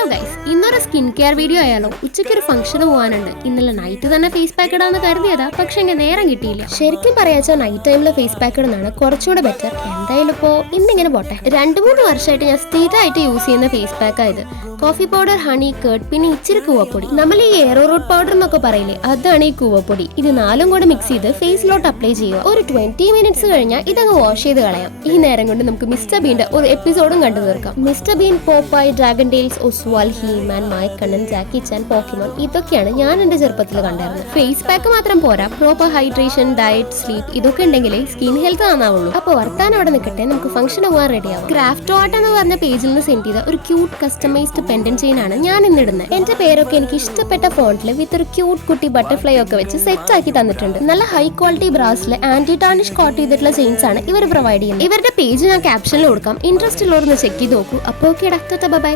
Hello guys, ഇന്നൊരു skin care video ആയാലോ. ഉച്ചയ്ക്ക് ഒരു ഫംഗ്ഷന് പോകാനുണ്ട്. ഇന്നലെ നൈറ്റ് തന്നെ ഫേസ് പാക്ക് ഇടാന്ന് കരുതിയതാ, പക്ഷെ എനിക്ക് നേരം കിട്ടിയില്ല. ശരിക്കും പറയാച്ചാൽ നൈറ്റ് ടൈമിൽ ഫേസ് പാക്ക് ഇടുന്നതാണ് കുറച്ചുകൂടെ ബെറ്റർ. എന്തായാലും ഇപ്പോ ഇന്നിങ്ങനെ പോട്ടെ. 2-3 വർഷമായിട്ട് ഞാൻ സ്ഥിരമായിട്ട് യൂസ് ചെയ്യുന്ന ഫേസ് പാക്ക് ആയത്. കോഫി പൗഡർ, ഹണി, കേർഡ്, പിന്നെ ഇച്ചിരി കൂവപ്പൊടി. നമ്മൾ ഈ എയറോ റൂട്ട് പൗഡർ എന്നൊക്കെ പറയില്ലേ, അതാണ് ഈ കൂവപ്പൊടി. ഇത് 4ഉം കൂടെ മിക്സ് ചെയ്ത് ഫേസിലോട്ട് അപ്ലൈ ചെയ്യുക. ഒരു 20 മിനിറ്റ്സ് കഴിഞ്ഞാൽ ഇതങ്ങ് വാഷ് ചെയ്ത് കളയാം. ഈ നേരം കൊണ്ട് നമുക്ക് മിസ്റ്റർ ബീന്റെ ഒരു എപ്പിസോഡും കണ്ടു തീർക്കാം. Mister Bean, Popeye, dragon tales, Oswald, He Man, Mayakannan, Jackie Chan, Pokemon, ഇതൊക്കെയാണ് ഞാൻ എന്റെ ചെറുപ്പത്തിൽ കണ്ടായിരുന്നത്. ഫേസ് പാക്ക് മാത്രം പോരാ, പ്രോപ്പർ ഹൈഡ്രേഷൻ, ഡയറ്റ്, സ്ലീപ്പ് ഇതൊക്കെ ഉണ്ടെങ്കിലേ സ്കിൻ ഹെൽത്ത് നന്നാവുള്ളൂ. അപ്പൊ വർത്താനം അവിടെ നിൽക്കട്ടെ, നമുക്ക് ഫംഗ്ഷൻ പോകാൻ റെഡി ആവാം. ക്രാഫ്റ്റ് ആർട്ട് എന്ന് പറഞ്ഞ പേജിൽ നിന്ന് സെൻഡ് ചെയ്ത ഒരു ക്യൂട്ട് കസ്റ്റമൈസ്ഡ് പെൻഡൻ ചെയിൻ ആണ് ഞാൻ ഇന്നിടുന്നത്. എന്റെ പേരൊക്കെ എനിക്ക് ഇഷ്ടപ്പെട്ട ഫോണ്ടില് വിത്ത് ഒരു ക്യൂട്ട് കുട്ടി ബട്ടർഫ്ലൈ ഒക്കെ വെച്ച് സെറ്റ് ആക്കി തന്നിട്ടുണ്ട്. നല്ല ഹൈ ക്വാളിറ്റി ബ്രാസിൽ ആന്റി ടാർണിഷ് കോട്ട് ചെയ്തിട്ടുള്ള ചെയിൻസ് ആണ് ഇവർ പ്രൊവൈഡ് ചെയ്യുന്നത്. ഇവരുടെ പേജ് ഞാൻ ക്യാപ്ഷനിൽ കൊടുക്കാം. ഇൻട്രസ്റ്റ് ഉള്ളവർ ഒന്ന് ചെക്ക് ചെയ്ത് നോക്കൂ. അപ്പോൾ ഓക്കെ, ബൈ.